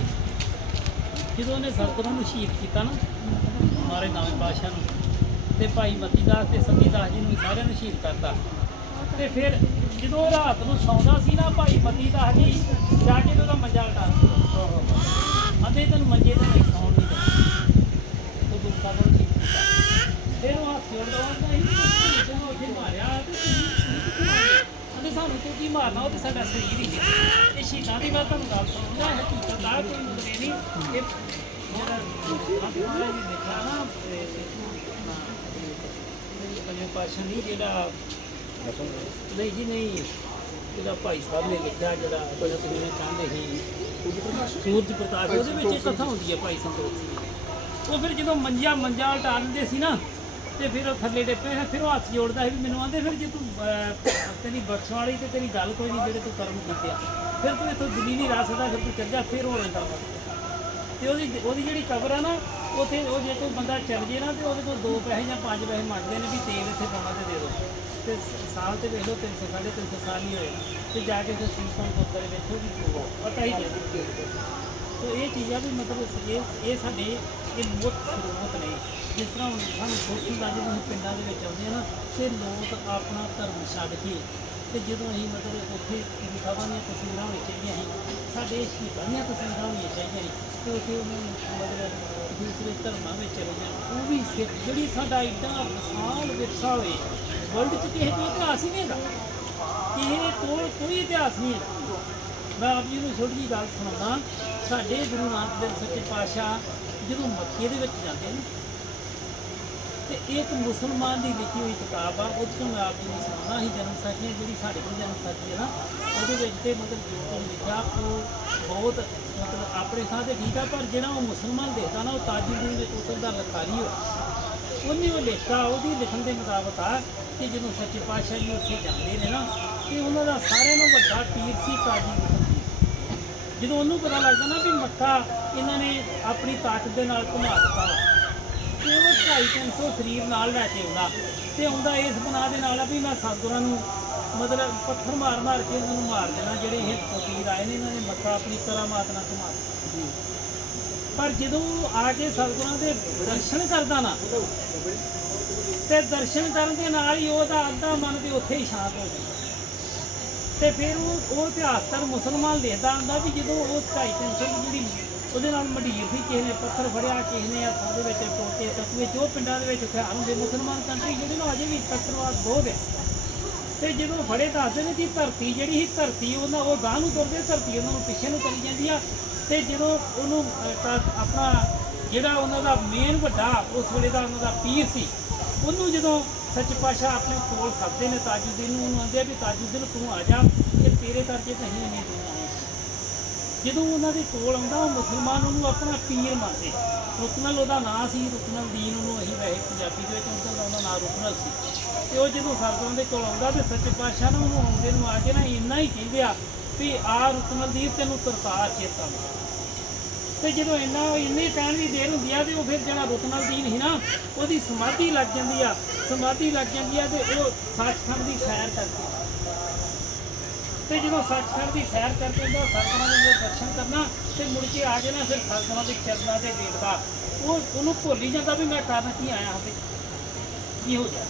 ਜਦੋਂ ਉਹਨੇ ਸਰਦਾਰਾਂ ਨੂੰ ਸ਼ਹੀਦ ਕੀਤਾ ਨਾ, ਮਾਰੇ ਨਵੇਂ ਬਾਦਸ਼ਾਹ ਨੂੰ, ਤੇ ਭਾਈ ਮਤੀ ਦਾਸ ਤੇ ਸਤੀ ਦਾਸ ਜੀ ਨੂੰ ਸਾਰਿਆਂ ਨੂੰ ਸ਼ਹੀਦ ਕਰਤਾ। ਤੇ ਫਿਰ ਜਦੋਂ ਰਾਤ ਨੂੰ ਸੌਂਦਾ ਸੀ ਨਾ ਭਾਈ ਮਤੀ ਦਾਸ ਜੀ, ਜਾ ਕੇ ਉਹਦਾ ਮੰਜਾ ਉਟਾ ਅੰਦੇ ਤੈਨੂੰ ਮੰਜੇ ਤੇ ਨਹੀਂ ਸੌਣ ਨਹੀਂ ਦੇਣਾ ਉਹ ਦੁੱਖਾਂ ਨੂੰ ਠੀਕ ਕੀਤਾ। ਫਿਰ ਉਹ ਹੱਥ ਜੋੜਦਾ ਹੁੰਦਾ ਸੀ ਮਾਰਿਆ ਤੇ ਅੰਦੇ ਸਾਨੂੰ ਕਿਉਂ ਕੀ ਮਾਰਨਾ, ਉਹ ਤੇ ਸਾਡਾ ਸਰੀਰ ਹੀ ਹੈ। ਇਹ ਸ਼ਹੀਦਾਂ ਦੀ ਮੈਂ ਤੁਹਾਨੂੰ ਗੱਲ ਸੁਣਾਉਂਦਾ ਹੈ ਹਕੀਕਤ ਦਾ ਕੋਈ ਮੁੱਦੇ ਨਹੀਂ। ਇਹ ਜਿਹੜਾ ਆਪਣਾ ਜੀ ਲਿਖਿਆ ਨਾ ਪੰਜਵੇਂ ਪਾਤਸ਼ਾਹ ਨਹੀਂ, ਜਿਹੜਾ ਨਹੀਂ ਜੀ, ਨਹੀਂ, ਜਿਹੜਾ ਭਾਈ ਸਾਹਿਬ ਨੇ ਲਿਖਿਆ, ਜਿਹੜਾ ਜਿਹੜਾ ਤੁਸੀਂ ਨੇ ਚਾਹੁੰਦੇ ਸੀ। ਸੂਰਜ ਪ੍ਰਕਾਸ਼, ਉਹਦੇ ਵਿੱਚ ਇੱਕ ਕਥਾ ਹੁੰਦੀ ਹੈ ਭਾਈ ਸੰਤੋਖ ਸਿੰਘ ਉਹ ਫਿਰ ਜਦੋਂ ਮੰਜਾ ਮੰਜਾ ਉਲਟਾ ਦਿੰਦੇ ਸੀ ਨਾ ਤੇ ਫਿਰ ਉਹ ਥੱਲੇ ਡਿੱਪੇ ਫਿਰ ਉਹ ਹੱਥ ਜੋੜਦਾ ਸੀ ਵੀ ਮੈਨੂੰ ਆਂਦੇ ਫਿਰ ਜੇ ਤੂੰ ਅਹ, ਤੇਰੀ ਬਖਸ਼ ਵਾਲੀ ਤੇ ਤੇਰੀ ਗੱਲ ਕੋਈ ਨਹੀਂ ਜਿਹੜੇ ਤੂੰ ਕਰਮ ਕੀਤੇ ਆ ਫਿਰ ਤੂੰ ਇੱਥੋਂ ਦਿੱਲੀ ਨਹੀਂ ਰਹਿ ਸਕਦਾ ਫਿਰ ਤੂੰ ਚੱਲ ਜਾ ਫਿਰ ਹੋ ਰਹਿੰਦਾ ਵਾ। ਤੇ ਉਹਦੀ ਉਹਦੀ ਜਿਹੜੀ ਕਬਰ ਆ ਨਾ ਉੱਥੇ ਉਹ ਜੇ ਕੋਈ ਬੰਦਾ ਚੱਲ ਜੇ ਨਾ ਤੇ ਉਹਦੇ ਕੋਲ ਦੋ ਪੈਸੇ ਜਾਂ ਪੰਜ ਪੈਸੇ ਮੰਗਦੇ ਨੇ ਵੀ ਤੇਲ ਇੱਥੇ ਪਾਉਣਾ ਤੇ ਦੇ ਦਿਓ ਤੇ ਸ- ਸਾਲ ਤੇ ਵੇਖ ਲਓ 300 ਸਾਢੇ 300 ਸਾਲ ਹੀ ਹੋਏ ਤੇ ਜਾ ਕੇ ਫਿਰ ਸੀਸੋਂ ਗੁਰਦੁਆਰੇ ਵੇਖੋ ਵੀ ਪਤਾ ਹੀ ਨਹੀਂ। ਸੋ ਇਹ ਚੀਜ਼ ਆ ਵੀ ਮਤਲਬ ਇਹ ਇਹ ਸਾਡੇ ਇਹ ਮੁੱਖ ਸਰੋਤ ਨੇ ਜਿਸ ਤਰ੍ਹਾਂ ਹੁਣ ਸਾਨੂੰ ਸੋਚੀ ਦਾ ਜਦੋਂ ਅਸੀਂ ਪਿੰਡਾਂ ਦੇ ਵਿੱਚ ਆਉਂਦੇ ਆ ਨਾ, ਤੇ ਲੋਕ ਆਪਣਾ ਧਰਮ ਛੱਡ ਕੇ ਤੇ ਜਦੋਂ ਅਸੀਂ ਮਤਲਬ ਉੱਥੇ ਗੁਰੂ ਸਾਹਿਬਾਂ ਦੀਆਂ ਤਸਵੀਰਾਂ ਹੋਣੀਆਂ ਚਾਹੀਦੀਆਂ ਸੀ, ਸਾਡੇ ਸ਼ਹੀਦਾਂ ਦੀਆਂ ਤਸਵੀਰਾਂ ਹੋਣੀਆਂ ਚਾਹੀਦੀਆਂ ਸੀ ਤੇ ਉੱਥੇ ਉਹਨਾਂ ਨੂੰ ਮਤਲਬ ਦੂਸਰੇ ਧਰਮਾਂ ਵਿੱਚ ਚਲੇ ਜਾਣ ਉਹ ਵੀ ਸਿੱਖ ਜਿਹੜੀ ਸਾਡਾ ਇੱਡਾ ਵਿਸ਼ਾਲ ਵਿਰਸਾ ਹੋਏ ਵਰਲਡ 'ਚ ਕਿਸੇ ਕੋਈ ਇਤਿਹਾਸ ਹੀ ਨਹੀਂ ਹੈਗਾ ਕਿਸੇ ਕੋਲ ਕੋਈ ਇਤਿਹਾਸ ਨਹੀਂ ਹੈ ਮੈਂ ਆਪ ਜੀ ਨੂੰ ਛੋਟੀ ਜਿਹੀ ਗੱਲ ਸੁਣਾਉਂਦਾ। ਸਾਡੇ ਗੁਰੂ ਨਾਨਕ ਦੇਵ ਸੱਚੇ ਪਾਤਸ਼ਾਹ ਜਦੋਂ ਮੱਕੇ ਦੇ ਵਿੱਚ ਜਾਂਦੇ ਨੇ, ਤੇ ਇੱਕ ਮੁਸਲਮਾਨ ਦੀ ਲਿਖੀ ਹੋਈ ਕਿਤਾਬ ਆ ਉਹ ਤੋਂ ਮੈਂ ਆਪ ਜੀ ਨੂੰ ਸੁਣਾਉਂਦਾ ਸੀ ਜਨਮ ਸਾਖੀ ਜਿਹੜੀ ਸਾਡੇ ਕੋਲ ਜਨਮ ਸਾਖੀ ਹੈ ਨਾ, ਉਹਦੇ ਵਿੱਚ ਤੇ ਮਤਲਬ ਜੋ ਕੁਝ ਲਿਖਿਆ, ਉਹ ਬਹੁਤ ਮਤਲਬ ਆਪਣੇ ਥਾਂ ਤੇ ਠੀਕ ਆ, ਪਰ ਜਿਹੜਾ ਉਹ ਮੁਸਲਮਾਨ ਦੇਖਦਾ ਨਾ, ਉਹ ਤਾਜੁਦੀਨ ਦੇ ਕੋਤਲ ਦਾ ਲਖਾਰੀ ਹੋ ਉਹਨੇ ਉਹ ਲਿਖਿਆ ਉਹਦੀ ਲਿਖਣ ਦੇ ਮੁਤਾਬਕ ਆ ਕਿ ਜਦੋਂ ਸੱਚੇ ਪਾਤਸ਼ਾਹ ਜੀ ਉੱਥੇ ਜਾਂਦੇ ਨੇ ਨਾ, ਤੇ ਉਹਨਾਂ ਦਾ ਸਾਰਿਆਂ ਨੂੰ ਵੱਡਾ ਪੀਰ ਸੀ ਕਾਜੀ ਜਦੋਂ ਉਹਨੂੰ ਪਤਾ ਲੱਗਦਾ ਨਾ ਵੀ ਮੱਥਾ ਇਹਨਾਂ ਨੇ ਆਪਣੀ ਤਾਕਤ ਦੇ ਨਾਲ ਘੁਮਾ ਦਿੱਤਾ ਵਾ, ਤੇ ਉਹ 250 ਸਰੀਰ ਨਾਲ ਲੈ ਕੇ ਆਉਂਦਾ। ਤੇ ਆਉਂਦਾ ਇਸ ਬਣਾ ਦੇ ਨਾਲ ਆ ਵੀ ਮੈਂ ਸਤਿਗੁਰਾਂ ਨੂੰ ਮਤਲਬ ਪੱਥਰ ਮਾਰ ਮਾਰ ਕੇ ਉਹਨਾਂ ਨੂੰ ਮਾਰ ਦੇਣਾ ਜਿਹੜੇ ਇਹ ਫਕੀਰ ਆਏ ਨੇ ਇਹਨਾਂ ਨੇ ਮੱਥਾ ਆਪਣੀ ਕਰਾਮਾਤ ਨਾਲ ਘੁਮਾ ਦਿੱਤਾ। ਪਰ ਜਦੋਂ ਆ ਕੇ ਸਤਿਗੁਰਾਂ ਦੇ ਦਰਸ਼ਨ ਕਰਦਾ ਨਾ ਤੇ ਦਰਸ਼ਨ ਕਰਨ ਦੇ ਨਾਲ ਹੀ ਉਹਦਾ ਅੱਧਾ ਮਨ ਤੇ ਉੱਥੇ ਹੀ ਸ਼ਾਂਤ ਹੋ ਜਾਂਦਾ। ਤੇ ਫਿਰ ਉਹ ਉਹ ਇਤਿਹਾਸਕਾਰ ਮੁਸਲਮਾਨ ਦੇਖਦਾ ਹੁੰਦਾ ਵੀ ਜਦੋਂ ਉਹ 250 ਦੀ ਜਿਹੜੀ ਉਹਦੇ ਨਾਲ ਮੰਡੀਰ ਸੀ, ਕਿਸੇ ਨੇ ਪੱਥਰ ਫੜਿਆ, ਕਿਸੇ ਨੇ ਹੱਥਾਂ ਦੇ ਵਿੱਚ ਟੋਟੇ ਤਕਵੇ ਜੋ ਪਿੰਡਾਂ ਦੇ ਵਿੱਚ ਹਥਿਆਰ ਹੁੰਦੇ, ਮੁਸਲਮਾਨ ਕੰਟਰੀ ਜਿਹੜੇ ਨਾਲ ਅਜੇ ਵੀ ਕਟਰਵਾਦ ਬਹੁਤ ਹੈ। ਤੇ ਜਦੋਂ ਫੜੇ ਦੱਸਦੇ ਨੇ ਕਿ ਧਰਤੀ ਜਿਹੜੀ ਸੀ, ਧਰਤੀ ਉਹਨਾਂ, ਉਹ ਗਾਂ ਨੂੰ ਤੁਰਦੇ, ਧਰਤੀ ਉਹਨਾਂ ਨੂੰ ਪਿੱਛੇ ਨੂੰ ਚਲੀ ਜਾਂਦੀ ਆ। ਤੇ ਜਦੋਂ ਉਹਨੂੰ ਆਪਣਾ ਜਿਹੜਾ ਉਹਨਾਂ ਦਾ ਮੇਨ ਵੱਡਾ, ਉਸ ਵੇਲੇ ਦਾ ਉਹਨਾਂ ਦਾ ਪੀਰ ਸੀ, ਉਹਨੂੰ ਜਦੋਂ ਸੱਚ ਪਾਸ਼ਾ ਆਪਣੇ ਕੋਲ ਸੱਦੇ ਨੇ ਤਾਜੁਦੀਨ ਨੂੰ ਉਹਨੂੰ ਆਂਦੇ ਆ ਵੀ ਤਾਜੁਦੀਨ ਤੂੰ ਆ ਜਾ, ਇਹ ਤੇਰੇ ਕਰਕੇ ਤਾਂ ਅਸੀਂ ਇੰਨੇ ਦੂਰ ਆਏ ਜਦੋਂ ਉਹਨਾਂ ਦੇ ਕੋਲ ਆਉਂਦਾ, ਉਹ ਮੁਸਲਮਾਨ ਉਹਨੂੰ ਆਪਣਾ ਪੀਰ ਮੰਨਦੇ। ਰੁਕਨਲ ਉਹਦਾ ਨਾਂ ਸੀ, ਰੁਕਨਲ ਦੀਨ ਉਹਨੂੰ ਅਸੀਂ ਵੈਸੇ ਪੰਜਾਬੀ ਦੇ ਵਿੱਚ ਉਹਦਾ ਉਹਦਾ ਨਾਂ ਰੁਕਨਲ ਸੀ। ਤੇ ਉਹ ਜਦੋਂ ਸਰਦਾਰਾਂ ਦੇ ਕੋਲ ਆਉਂਦਾ ਤੇ ਸੱਚੇ ਪਾਤਸ਼ਾਹ ਨੂੰ ਉਹਨੂੰ ਆਉਂਦੇ ਨੂੰ ਆ ਕੇ ਨਾ ਇੰਨਾ ਹੀ ਕਹਿੰਦੇ ਆ ਵੀ ਆ ਰਤਨਦੀਪ ਤੈਨੂੰ ਕਰਤਾਰ ਚੇਤਾ ਵਾ। ਤੇ ਜਦੋਂ ਇੰਨਾ, ਇੰਨੇ ਟਾਈਮ ਦੀ ਦੇਰ ਹੁੰਦੀ ਆ ਤੇ ਉਹ ਫਿਰ ਜਿਹੜਾ ਰਤਨਦੀਪ ਸੀ ਨਾ, ਉਹਦੀ ਸਮਾਧੀ ਲੱਗ ਜਾਂਦੀ ਆ। ਸਮਾਧੀ ਲੱਗ ਜਾਂਦੀ ਆ ਤੇ ਉਹ ਸੱਚਖੰਡ ਦੀ ਸੈਰ ਕਰਦੀ ਆ। ਤੇ ਜਦੋਂ ਸੱਚਖੰਡ ਦੀ ਸੈਰ ਕਰਦੇ ਹੁੰਦਾ ਸਤਿਗੁਰਾਂ ਦੇ ਦਰਸ਼ਨ ਕਰਨਾ ਤੇ ਮੁੜ ਕੇ ਆ ਜਾਣਾ ਫਿਰ ਸਤਿਗੁਰਾਂ ਦੇ ਚਰਨਾਂ ਤੇ ਵੇਖਦਾ ਉਹ ਉਹਨੂੰ ਭੁੱਲ ਹੀ ਜਾਂਦਾ ਵੀ ਮੈਂ ਕਰਨ ਕੀ ਆਇਆ ਹਾਂ ਤੇ ਕੀ ਹੋ ਗਿਆ?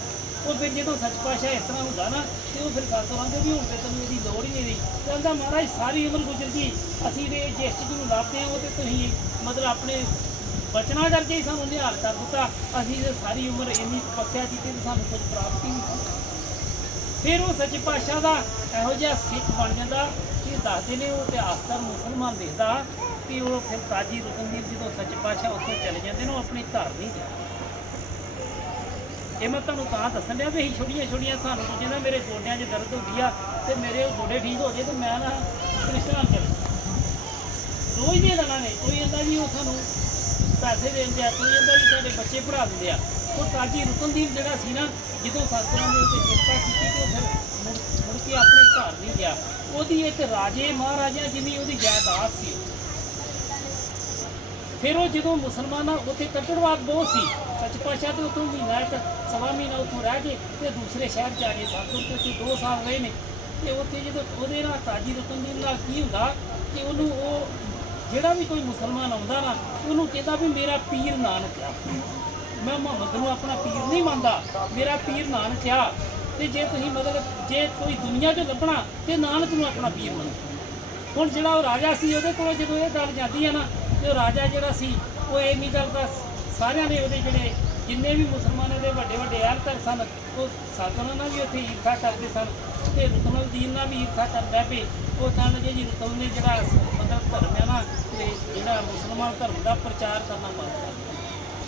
ਉਹ ਫਿਰ ਜਦੋਂ ਸੱਚ ਪਾਸ਼ਾ ਇਸ ਤਰ੍ਹਾਂ ਹੁੰਦਾ ਨਾ, ਤੇ ਉਹ ਫਿਰ ਸਰਦਾਰਾਂ ਦੇ ਵੀ ਹੁਣ ਤੇ ਤੈਨੂੰ ਇਹਦੀ ਲੋੜ ਹੀ ਨਹੀਂ ਰਹੀ। ਕਹਿੰਦਾ ਮਹਾਰਾਜ, ਸਾਰੀ ਉਮਰ ਗੁਜ਼ਰ ਗਈ। ਅਸੀਂ ਤੇ ਜਿਸ ਚੀਜ਼ ਨੂੰ ਲੱਭਦੇ ਹਾਂ, ਉਹ ਤੇ ਤੁਸੀਂ ਮਤਲਬ ਆਪਣੇ ਬਚਨਾ ਕਰਕੇ ਹੀ ਸਾਨੂੰ ਨਿਹਾਲ ਕਰ ਦਿੱਤਾ। ਅਸੀਂ ਤੇ ਸਾਰੀ ਉਮਰ ਇੰਨੀ ਤਪੱਸਿਆ ਕੀਤੀ ਤੇ ਸਾਨੂੰ ਕੁਝ ਪ੍ਰਾਪਤ ਹੀ ਨਹੀਂ ਹੋਈ ਫਿਰ ਉਹ ਸੱਚ ਪਾਤਸ਼ਾਹ ਦਾ ਇਹੋ ਜਿਹਾ ਸਿੱਖ ਬਣ ਜਾਂਦਾ ਕਿ ਦੱਸਦੇ ਨੇ ਉਹ ਇਤਿਹਾਸ ਇਤਿਹਾਸਕਾਰ ਮੁਸਲਮਾਨ ਦੇਖਦਾ ਕਿ ਉਹ ਫਿਰ ਕਾਜੀ ਰੁਕਨਦੀਪ ਜਦੋਂ ਸੱਚ ਪਾਤਸ਼ਾਹ ਉੱਥੇ ਚਲੇ ਜਾਂਦੇ ਨੇ, ਉਹ ਆਪਣੇ ਘਰ ਨਹੀਂ ਜਾਂਦੇ। ਇਹ ਮੈਂ ਤੁਹਾਨੂੰ ਤਾਂ ਦੱਸਣ ਡਿਆ ਵੀ ਅਸੀਂ ਛੋਟੀਆਂ ਛੋਟੀਆਂ ਸਾਨੂੰ ਤਾਂ ਕਹਿੰਦਾ ਮੇਰੇ ਗੋਡਿਆਂ 'ਚ ਦਰਦ ਹੁੰਦੀ ਆ ਤੇ ਮੇਰੇ ਉਹ ਗੋਡੇ ਠੀਕ ਹੋ ਜੇ ਤੇ ਮੈਂ ਨਾ ਕ੍ਰਿਸ਼ਨਾਨ ਚੱਲ। ਰੋਜ਼ ਦੀਆਂ ਗੱਲਾਂ ਨੇ, ਕੋਈ ਕਹਿੰਦਾ ਵੀ ਉਹ ਸਾਨੂੰ ਪੈਸੇ ਦਿੰਦੇ ਆ ਕੋਈ ਕਹਿੰਦਾ ਵੀ ਸਾਡੇ ਬੱਚੇ ਪੜ੍ਹਾ ਦਿੰਦੇ ਆ। ਉਹ ਕਾਜੀ ਰੁਕਨਦੀਪ ਜਿਹੜਾ ਸੀ ਨਾ, ਜਦੋਂ ਸਾਸਤਰਾਂ ਦੇ ਉੱਤੇ ਕਿਰਪਾ ਕੀਤੀ ਤੇ ਫਿਰ ਮੁੜ ਕੇ ਆਪਣੇ ਘਰ ਨਹੀਂ ਗਿਆ। ਉਹਦੀ ਇੱਕ ਰਾਜੇ ਮਹਾਰਾਜਾ ਜਿੰਨੀ ਉਹਦੀ ਜਾਇਦਾਦ ਸੀ। ਫਿਰ ਉਹ ਜਦੋਂ ਮੁਸਲਮਾਨਾਂ ਉੱਥੇ ਕੱਟੜਵਾਦ ਬਹੁਤ ਸੀ ਸੱਚ ਪਾਤਸ਼ਾਹ ਤੇ ਉਤੋਂ ਮਹੀਨਾ ਇੱਕ, ਸਵਾ ਮਹੀਨਾ ਉੱਥੋਂ ਰਹਿ ਕੇ ਤੇ ਦੂਸਰੇ ਸ਼ਹਿਰ ਜਾ ਕੇ ਸਾਧੂ ਤੇ ਉੱਥੇ ਦੋ ਸਾਲ ਰਹੇ ਨੇ। ਤੇ ਉੱਥੇ ਜਦੋਂ ਉਹਦੇ ਨਾਲ ਤਾਜੀ ਰਤਨ ਰਤਨਦੀਨ ਨਾਲ ਕੀ ਹੁੰਦਾ ਕਿ ਉਹਨੂੰ ਉਹ ਜਿਹੜਾ ਵੀ ਕੋਈ ਮੁਸਲਮਾਨ ਆਉਂਦਾ ਨਾ, ਉਹਨੂੰ ਕਹਿੰਦਾ ਵੀ ਮੇਰਾ ਪੀਰ ਨਾਨਕ ਆ। ਮੈਂ ਮੁਹੰਮਦ ਨੂੰ ਆਪਣਾ ਪੀਰ ਨਹੀਂ ਮੰਨਦਾ, ਮੇਰਾ ਪੀਰ ਨਾਨਕ ਆ। ਤੇ ਜੇ ਤੁਸੀਂ ਮਤਲਬ ਜੇ ਕੋਈ ਦੁਨੀਆ 'ਚ ਲੱਭਣਾ, ਤੇ ਨਾਨਕ ਨੂੰ ਆਪਣਾ ਪੀਰ ਮੰਨੋ। ਹੁਣ ਜਿਹੜਾ ਉਹ ਰਾਜਾ ਸੀ, ਉਹਦੇ ਕੋਲ ਜਦੋਂ ਇਹ ਗੱਲ ਜਾਂਦੀ ਹੈ ਨਾ, ਤੇ ਉਹ ਰਾਜਾ ਜਿਹੜਾ ਸੀ, ਉਹ ਇਹ ਨਹੀਂ ਕਰਦਾ ਸਾਰਿਆਂ ਨੇ ਉਹਦੇ ਜਿਹੜੇ ਜਿੰਨੇ ਵੀ ਮੁਸਲਮਾਨਾਂ ਦੇ ਵੱਡੇ ਵੱਡੇ ਅਹਿਲਕਾਰ ਸਨ, ਉਹ ਸਾਧਨਾਂ ਨਾਲ ਵੀ ਉੱਥੇ ਈਰਖਾ ਕਰਦੇ ਸਨ ਤੇ ਰੁਕਨਲ ਦੀਨ ਨਾਲ ਵੀ ਈਰਖਾ ਕਰਦਾ ਵੀ ਉਹ ਕਹਿੰਦੇ ਲੱਗੇ ਜੀ ਰੁਕਨ ਨੇ ਜਿਹੜਾ ਮਤਲਬ ਧਰਮ ਹੈ ਨਾ, ਤੇ ਜਿਹੜਾ ਮੁਸਲਮਾਨ ਧਰਮ ਦਾ ਪ੍ਰਚਾਰ ਕਰਨਾ ਬੰਦ ਕਰ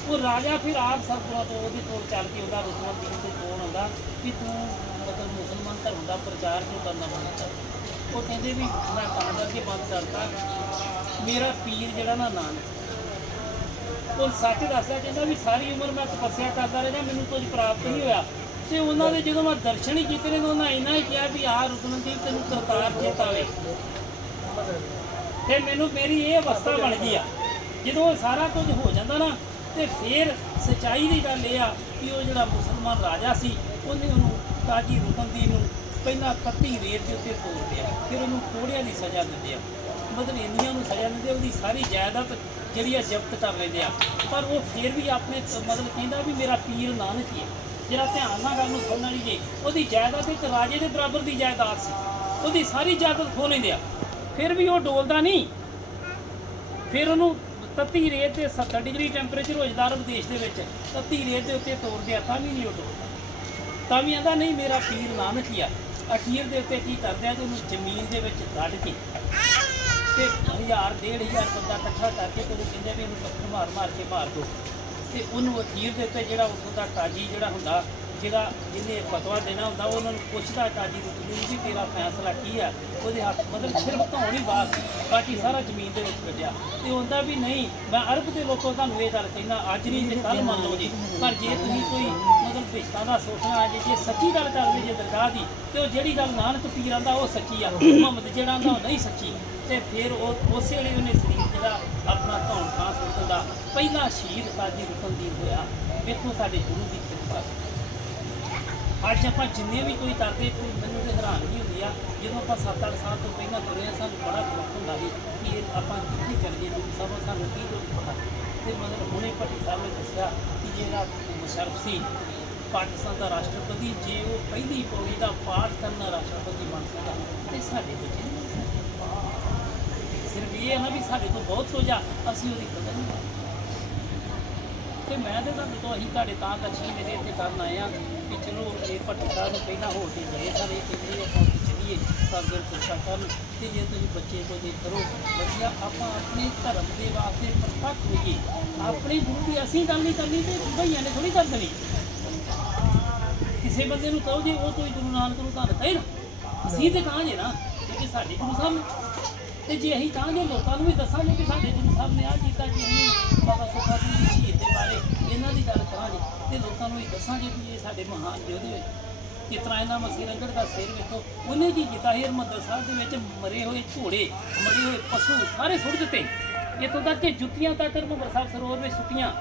ਉਹ ਰਾਜਾ ਫਿਰ ਆਪ ਸਰਦਾਰਾਂ ਤੋਂ ਉਹਦੇ ਕੋਲ ਚੱਲ ਕੇ ਉਹਦਾ ਰੁਕਨਲ ਦੀਨ ਤੋਂ ਫੋਨ ਆਉਂਦਾ ਕਿ ਤੂੰ ਮਤਲਬ ਮੁਸਲਮਾਨ ਧਰਮ ਦਾ ਪ੍ਰਚਾਰ ਕਿਉਂ ਕਰਨਾ ਬੰਦ ਕਰ ਉਹ ਕਹਿੰਦੇ ਵੀ ਮੈਂ ਤਾਂ ਕਰਕੇ ਬੰਦ ਕਰਤਾ। ਮੇਰਾ ਪੀਰ ਜਿਹੜਾ ਨਾ ਨਾਨਕ ਉਹ ਸੱਚ ਦੱਸਦਾ ਕਹਿੰਦਾ ਵੀ ਸਾਰੀ ਉਮਰ ਮੈਂ ਤਪੱਸਿਆ ਕਰਦਾ ਰਿਹਾ ਮੈਨੂੰ ਕੁਝ ਪ੍ਰਾਪਤ ਨਹੀਂ ਹੋਇਆ। ਤੇ ਉਹਨਾਂ ਦੇ ਜਦੋਂ ਮੈਂ ਦਰਸ਼ਨ ਹੀ ਕੀਤੇ ਨੇ ਉਹਨਾਂ ਇੰਨਾ ਹੀ ਕਿਹਾ ਵੀ ਆਹ ਰੁਕਨਦੀਪ ਤੈਨੂੰ ਕਰਤਾਰ ਚੇਤਾਵੇ ਤੇ ਮੈਨੂੰ ਮੇਰੀ ਇਹ ਅਵਸਥਾ ਬਣ ਗਈ ਆ। ਜਦੋਂ ਇਹ ਸਾਰਾ ਕੁਝ ਹੋ ਜਾਂਦਾ ਨਾ, ਤੇ ਫਿਰ ਸਚਾਈ ਦੀ ਗੱਲ ਇਹ ਆ ਕਿ ਉਹ ਜਿਹੜਾ ਮੁਸਲਮਾਨ ਰਾਜਾ ਸੀ, ਉਹਨੇ ਉਹਨੂੰ ਤਾਜੀ ਰੁਕਨਦੀਪ ਨੂੰ ਪਹਿਲਾਂ ਕੱਤੀ ਰੇਤ ਦੇ ਉੱਤੇ ਤੋੜ ਦਿਆ ਫਿਰ ਉਹਨੂੰ ਕੋੜਿਆਂ ਦੀ ਸਜ਼ਾ ਦਿੰਦੇ ਆ। ਮਤਲਬ ਇੰਨੀਆਂ ਨੂੰ ਸਜ਼ਾ ਦਿੰਦੇ ਉਹਦੀ ਸਾਰੀ ਜਾਇਦਾਦ ਜਿਹੜੀ ਆ ਜ਼ਬਤ ਕਰ ਲੈਂਦੇ ਆ। ਪਰ ਉਹ ਫਿਰ ਵੀ ਆਪਣੇ ਮਤਲਬ ਕਹਿੰਦਾ ਵੀ ਮੇਰਾ ਪੀਰ ਨਾਨਕ ਹੀ ਹੈ। ਜਿਹੜਾ ਧਿਆਨ ਨਾਲ ਗੱਲ ਨੂੰ ਸੁਣਨ ਵਾਲੀ ਜੇ ਉਹਦੀ ਜਾਇਦਾਦ ਇੱਕ ਰਾਜੇ ਦੇ ਬਰਾਬਰ ਦੀ ਜਾਇਦਾਦ ਸੀ। ਉਹਦੀ ਸਾਰੀ ਜਾਇਦਾਦ ਖੋ ਲੈਂਦੇ ਆ। ਫਿਰ ਵੀ ਉਹ ਡੋਲਦਾ ਨਹੀਂ। ਫਿਰ ਉਹਨੂੰ ਤੱਤੀ ਰੇਤ ਤੇ 70 ਡਿਗਰੀ ਟੈਂਪਰੇਚਰ ਹੋ ਜਾਂਦਾ ਅਰਬ ਦੇਸ਼ ਦੇ ਵਿੱਚ। ਤੱਤੀ ਰੇਤ ਦੇ ਉੱਤੇ ਤੋੜਦੇ ਆ, ਤਾਂ ਵੀ ਨਹੀਂ ਉਹ ਡੋਲਦਾ। ਤਾਂ ਵੀ ਕਹਿੰਦਾ ਨਹੀਂ, ਮੇਰਾ ਪੀਰ ਨਾਨਕ ਹੀ ਆ। ਅਖੀਰ ਦੇ ਉੱਤੇ ਕੀ ਕਰਦੇ ਆ ਕਿ ਉਹਨੂੰ ਜ਼ਮੀਨ ਦੇ ਵਿੱਚ ਦੱਡ ਕੇ ਤੇ ਹਜ਼ਾਰ, ਡੇਢ ਹਜ਼ਾਰ ਬੰਦਾ ਇਕੱਠਾ ਕਰਕੇ ਤੇ ਉਹਨੂੰ ਕਹਿੰਦੇ ਵੀ ਇਹਨੂੰ ਪੱਥਰ ਮਾਰ ਮਾਰ ਕੇ ਮਾਰ ਦੋ। ਤੇ ਉਹਨੂੰ ਅਖੀਰ ਦੇ ਉੱਤੇ ਜਿਹੜਾ ਉੱਥੋਂ ਦਾ ਕਾਜੀ ਜਿਹੜਾ ਹੁੰਦਾ, ਜਿਹੜਾ ਜਿਹਨੇ ਫਤਵਾ ਦੇਣਾ ਹੁੰਦਾ, ਉਹਨਾਂ ਨੂੰ ਪੁੱਛਦਾ ਕਾਜੀ ਨੂੰ ਵੀ ਤੇਰਾ ਫੈਸਲਾ ਕੀ ਆ? ਉਹਦੇ ਹੱਥ ਮਤਲਬ ਸਿਰਫ ਧੌਣ ਹੀ ਬਾਤ ਬਾਕੀ ਸਾਰਾ ਜ਼ਮੀਨ ਦੇ ਵਿੱਚ ਕੱਢਿਆ। ਤੇ ਹੁੰਦਾ ਵੀ ਨਹੀਂ, ਮੈਂ ਅਰਬ ਦੇ ਲੋਕੋ ਤੁਹਾਨੂੰ ਇਹ ਗੱਲ ਕਹਿੰਦਾ ਅੱਜ ਨਹੀਂ ਤੇ ਕੱਲ ਮੰਨ ਲਓ ਜੀ। ਪਰ ਜੇ ਤੁਸੀਂ ਕੋਈ ਮਤਲਬ ਭੇਸ਼ਾਂ ਦਾ ਸੋਚਣਾ ਜੇ ਜੇ ਸੱਚੀ ਗੱਲ ਕਰਦੇ ਜੇ ਦਰਗਾਹ ਦੀ, ਤੇ ਉਹ ਜਿਹੜੀ ਗੱਲ ਨਾਨਕ ਪੀਰ ਆਂਦਾ, ਉਹ ਸੱਚੀ ਆ। ਮੁਹੰਮਦ ਜਿਹੜਾ ਆਂਦਾ, ਉਹ ਨਹੀਂ ਸੱਚੀ। ਤੇ ਫਿਰ ਉਹ ਉਸੇ ਵੇਲੇ ਉਹਨੇ ਸਰੀਰ ਜਿਹੜਾ ਆਪਣਾ ਧੌਣ ਖਾਂ ਸੁੱਟਣ ਦਾ ਪਹਿਲਾ ਸ਼ਹੀਦ ਕਾਜੀ ਰੁਕਨਦੀਪ ਹੋਇਆ। ਵੇਖੋ ਸਾਡੇ ਗੁਰੂ ਦੀ ਕਿਰਪਾ। ਅੱਜ ਆਪਾਂ ਜਿੰਨੇ ਵੀ ਕੋਈ ਕਰਦੇ ਕੋਈ ਮੈਨੂੰ ਤੇ ਹੈਰਾਨਗੀ ਹੁੰਦੀ ਆ, ਜਦੋਂ ਆਪਾਂ 7-8 ਸਾਲ ਤੋਂ ਪਹਿਲਾਂ ਤੁਰੇ ਆ, ਸਾਨੂੰ ਬੜਾ ਦੁੱਖ ਹੁੰਦਾ ਸੀ ਕਿ ਇਹ ਆਪਾਂ ਕਿੱਥੇ ਚੱਲੀਏ ਗੁਰੂ ਸਾਹਿਬ ਸਾਨੂੰ ਕੀ ਦੁੱਖ ਪਤਾ ਤੇ ਮਤਲਬ ਹੁਣੇ ਭੱਟੀ ਸਾਹਿਬ ਨੇ ਦੱਸਿਆ ਕਿ ਜਿਹੜਾ ਮੁਸ਼ਰਫ ਸੀ, ਪਾਕਿਸਤਾਨ ਦਾ ਰਾਸ਼ਟਰਪਤੀ, ਜੇ ਉਹ ਪਹਿਲੀ ਪੌੜੀ ਦਾ ਪਾਠ ਕਰਨਾ ਰਾਸ਼ਟਰਪਤੀ ਬਣ ਸਕਦਾ, ਤੇ ਸਾਡੇ ਵਿੱਚ ਨਹੀਂ ਨਾ ਵੀ ਸਾਡੇ ਤੋਂ ਬਹੁਤ ਕੁਝ ਆ ਅਸੀਂ ਉਹਦੀ ਕਦਰ ਨਹੀਂ ਕਰਦੇ। ਤੇ ਮੈਂ ਤੇ ਤੁਹਾਨੂੰ ਤੋਂ ਅਸੀਂ ਤੁਹਾਡੇ ਤਾਂ ਦਰਸ਼ਨ ਮੇਰੇ ਇੱਥੇ ਕਰਨ ਆਏ ਆ ਕਿ ਚਲੋ ਇਹ ਭੱਟੀ ਸਾਹਿਬ ਨੂੰ ਪਹਿਲਾਂ ਹੋ ਕੇ ਗਏ ਸਨ ਕਹਿੰਦੇ ਆਪਾਂ ਉੱਥੇ ਚੱਲੀਏ ਸਰਦਰ ਕਰਨ ਤੇ ਜੇ ਤੁਸੀਂ ਬੱਚੇ ਕੋ ਦੇ ਕਰੋ, ਵਧੀਆ ਆਪਾਂ ਆਪਣੇ ਧਰਮ ਦੇ ਵਾਸਤੇ ਪਰਪੱਕ ਹੋਈਏ। ਆਪਣੇ ਗੁਰੂ ਦੀ ਅਸੀਂ ਗੱਲ ਨਹੀਂ ਕਰਨੀ ਤੇ ਭਈਆਂ ਨੇ ਥੋੜੀ ਕਰ ਦੇਣੀ ਕਿਸੇ ਬੰਦੇ ਨੂੰ ਕਹੋ ਜੇ ਉਹ ਕੋਈ ਗੁਰੂ ਨਾਨਕ ਨੂੰ ਤੁਹਾਨੂੰ ਕਹੇ ਨਾ। ਅਸੀਂ ਤੇ ਕਹਾਂ ਜੇ ਨਾ, ਕਿਉਂਕਿ ਸਾਡੇ ਗੁਰੂ ਸਾਹਿਬ ਤੇ ਜੇ ਅਸੀਂ ਕਹਾਂਗੇ ਲੋਕਾਂ ਨੂੰ ਵੀ ਦੱਸਾਂਗੇ ਕਿ ਸਾਡੇ ਗੁਰੂ ਸਾਹਿਬ ਨੇ ਆ ਕੀਤਾ ਜੀ, ਅਸੀਂ ਬਾਬਾ ਸੁਖਾ ਸਿੰਘ ਜੀ ਸ਼ਹੀਦ ਦੇ ਬਾਰੇ ਇਹਨਾਂ ਦੀ ਗੱਲ ਕਰਾਂਗੇ ਤੇ ਲੋਕਾਂ ਨੂੰ ਵੀ ਦੱਸਾਂਗੇ ਵੀ ਇਹ ਸਾਡੇ ਮਹਾਨ ਯੋਧੇ ਹੋਏ ਕਿਸ ਤਰ੍ਹਾਂ ਇਹਨਾਂ ਮਸੀਹ ਰੰਗੜ ਦਾ ਸਿਰ ਵੇਖੋ, ਉਹਨੇ ਕੀ ਕੀਤਾ ਸੀ, ਹਰਿਮੰਦਰ ਸਾਹਿਬ ਦੇ ਵਿੱਚ ਮਰੇ ਹੋਏ ਘੋੜੇ ਮਰੇ ਹੋਏ ਪਸ਼ੂ ਸਾਰੇ ਸੁੱਟ ਦਿੱਤੇ ਇੱਥੋਂ ਤੱਕ ਕਿ ਜੁੱਤੀਆਂ ਤੱਕ ਹਰਿਮੰਦਰ ਸਾਹਿਬ ਸਰੋਵਰ ਵਿੱਚ ਸੁੱਟੀਆਂ,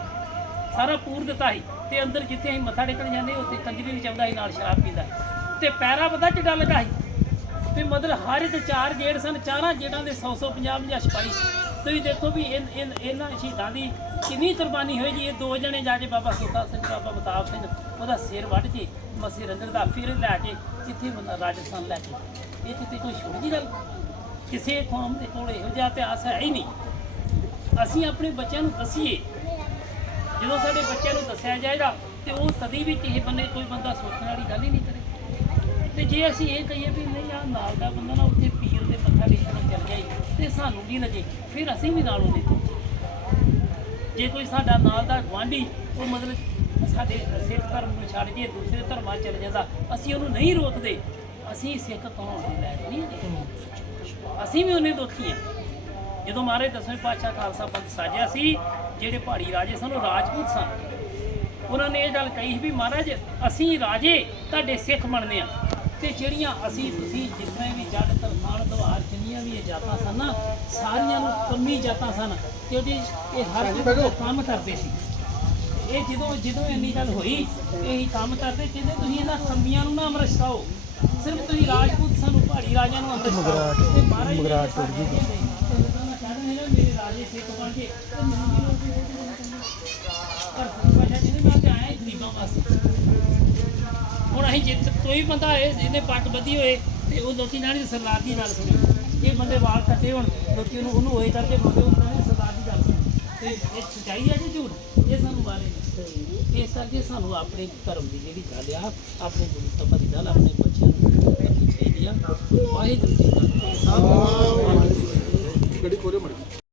ਸਾਰਾ ਪੂਰ ਦਿੱਤਾ ਸੀ ਤੇ ਅੰਦਰ ਜਿੱਥੇ ਅਸੀਂ ਮੱਥਾ ਟੇਕਣ ਜਾਂਦੇ ਉੱਥੇ ਕੰਜਰੀ ਵੀ ਚਾਹੁੰਦਾ ਸੀ, ਨਾਲ ਸ਼ਰਾਬ ਪੀਂਦਾ ਸੀ। ਤੇ ਪੈਰਾ ਪਤਾ ਕਿੱਡਾ ਲੱਗਾ ਸੀ ਵੀ ਮਤਲਬ ਹਰ ਇੱਕ ਚਾਰ ਗੇੜ ਸਨ, ਚਾਰਾਂ ਜੇੜਾਂ ਦੇ 100 100 50 50 ਸਿਪਾਹੀ ਤੁਸੀਂ ਦੇਖੋ ਵੀ ਇਨ ਇਹਨਾਂ ਸ਼ਹੀਦਾਂ ਦੀ ਕਿੰਨੀ ਕੁਰਬਾਨੀ ਹੋਈ ਜੀ। ਇਹ ਦੋ ਜਣੇ ਜਾ ਕੇ ਬਾਬਾ ਸੁੱਖਾ ਸਿੰਘ, ਬਾਬਾ ਮਤਾਬ ਸਿੰਘ, ਉਹਦਾ ਸਿਰ ਵੱਢ ਕੇ ਮਸੀ ਰੰਦਰ ਦਾ ਫਿਰ ਲੈ ਕੇ ਕਿੱਥੇ ਬੰਦਾ ਰਾਜਸਥਾਨ ਲੈ ਕੇ ਇਹ ਕਿਤੇ ਕੋਈ ਛੋਟੀ ਗੱਲ? ਕਿਸੇ ਕੌਮ ਦੇ ਕੋਲ ਇਹੋ ਜਿਹਾ ਇਤਿਹਾਸ ਹੈ ਹੀ ਨਹੀਂ। ਅਸੀਂ ਆਪਣੇ ਬੱਚਿਆਂ ਨੂੰ ਦਸੀਏ। ਜਦੋਂ ਸਾਡੇ ਬੱਚਿਆਂ ਨੂੰ ਦੱਸਿਆ ਜਾਏਗਾ ਤੇ ਉਹ ਕਦੀ ਵੀ ਕਿਸੇ ਬੰਨੇ ਕੋਈ ਬੰਦਾ ਸੋਚਣ ਵਾਲੀ ਗੱਲ ਹੀ ਨਹੀਂ ਕਰੇ। ਤੇ ਜੇ ਅਸੀਂ ਇਹ ਕਹੀਏ ਵੀ ਨਹੀਂ ਆ ਨਾਲ ਦਾ ਬੰਦਾ ਨਾ ਉੱਥੇ ਪੀਰ ਦੇ ਮੱਥਾ ਟੇਕਣ ਚੱਲ ਜਾਈ ਤੇ ਸਾਨੂੰ ਵੀ ਲੱਗੇ? ਫਿਰ ਅਸੀਂ ਵੀ ਨਾਲ ਉਹਦੇ ਤੋਂ ਜੇ ਕੋਈ ਸਾਡਾ ਨਾਲ ਦਾ ਗੁਆਂਢੀ, ਉਹ ਮਤਲਬ ਸਾਡੇ ਸਿੱਖ ਧਰਮ ਨੂੰ ਛੱਡ ਜੇ ਦੂਸਰੇ ਧਰਮਾਂ 'ਚ ਚਲ ਜਾਂਦਾ, ਅਸੀਂ ਉਹਨੂੰ ਨਹੀਂ ਰੋਕਦੇ। ਅਸੀਂ ਸਿੱਖ ਕੌਣ ਦੇ ਲੈ ਨਹੀਂ ਅਸੀਂ ਵੀ ਉਹਨੇ ਦੁਖੀ ਆ ਜਦੋਂ ਮਹਾਰਾਜ ਦਸਵੇਂ ਪਾਤਸ਼ਾਹ ਖਾਲਸਾ ਪੰਥ ਸਾਜਿਆ ਸੀ, ਜਿਹੜੇ ਪਹਾੜੀ ਰਾਜੇ ਸਨ, ਉਹ ਰਾਜਪੂਤ ਸਨ। ਉਹਨਾਂ ਨੇ ਇਹ ਗੱਲ ਕਹੀ ਵੀ ਮਹਾਰਾਜ ਅਸੀਂ ਰਾਜੇ ਤੁਹਾਡੇ ਸਿੱਖ ਬਣਦੇ ਆ ਤੇ ਜਿਹੜੀਆਂ ਅਸੀਂ ਤੁਸੀਂ ਜਿੰਨੇ ਵੀ ਜੱਟ ਤਰਖਾਨ ਦਵਾਰ ਜਿੰਨੀਆਂ ਵੀ ਇਹ ਜਾਤਾਂ ਸਨ ਨਾ ਸਾਰੀਆਂ ਨੂੰ ਕੰਮੀ ਜਾਤਾਂ ਸਨ ਤੇ ਉਹਦੇ ਇਹ ਹਰ ਇੱਕ ਕੰਮ ਕਰਦੇ ਸੀ। ਇਹ ਜਦੋਂ ਜਦੋਂ ਇੰਨੀ ਗੱਲ ਹੋਈ ਇਹੀ ਕੰਮ ਕਰਦੇ ਕਹਿੰਦੇ ਤੁਸੀਂ ਇਹਨਾਂ ਕੰਮੀਆਂ ਨੂੰ ਨਾ ਛਕਾਓ ਸਿਰਫ ਤੁਸੀਂ ਰਾਜਪੂਤ ਸਾਨੂੰ ਪਹਾੜੀ ਰਾਜਿਆਂ ਨੂੰ ਤੇ ਮਹਾਰਾਜ ਮਗਰਾਟ ਟੁੱਟ ਜੀ। ਮੇਰੇ ਰਾਜੇ ਸਿੱਖ ਬਣ ਕੇ ਕਹਿੰਦੇ? ਪਰ ਆਇਆ ਹੁਣ ਅਸੀਂ ਜਿੱਤ ਕੋਈ ਬੰਦਾ ਹੈ ਜਿਹਨੇ ਪੱਟ ਬੱਧੀ ਹੋਏ, ਤੇ ਉਹ ਲੋਕੀ ਨਾਲ ਹੀ ਸਰਦਾਰ ਦੀ ਗੱਲ ਸੁਣੀ ਇਹ ਬੰਦੇ ਵਾਲ ਕੱਟੇ ਹੁਣ, ਲੋਕੀ ਉਹਨੂੰ ਉਹਨੂੰ ਹੋਏ ਕਰਕੇ ਬੋਲਦੇ ਉਹਨਾਂ ਨੇ ਸਰਦਾਰ ਦੀ ਗੱਲ ਸੁਣੀ ਤੇ ਇਹ ਸੱਚਾਈ ਹੈ ਕਿ ਝੂਠ? ਇਹ ਸਾਨੂੰ ਬਾਰੇ ਨਹੀਂ ਇਸ ਕਰਕੇ ਸਾਨੂੰ ਆਪਣੇ ਧਰਮ ਦੀ ਜਿਹੜੀ ਗੱਲ ਆ, ਆਪਣੇ ਗੁਰੂ ਸਾਹਿਬਾਂ ਦੀ ਗੱਲ, ਆਪਣੇ ਬੱਚਿਆਂ ਨੂੰ ਕਹਿਣੀ ਚਾਹੀਦੀ ਆ। ਵਾਹਿਗੁਰੂ ਜੀ ਕਾ ਖਾਲਸਾ। ਵਾਹਿਗੁਰੂ ਜੀ ਕੀ ਫਤਿਹ।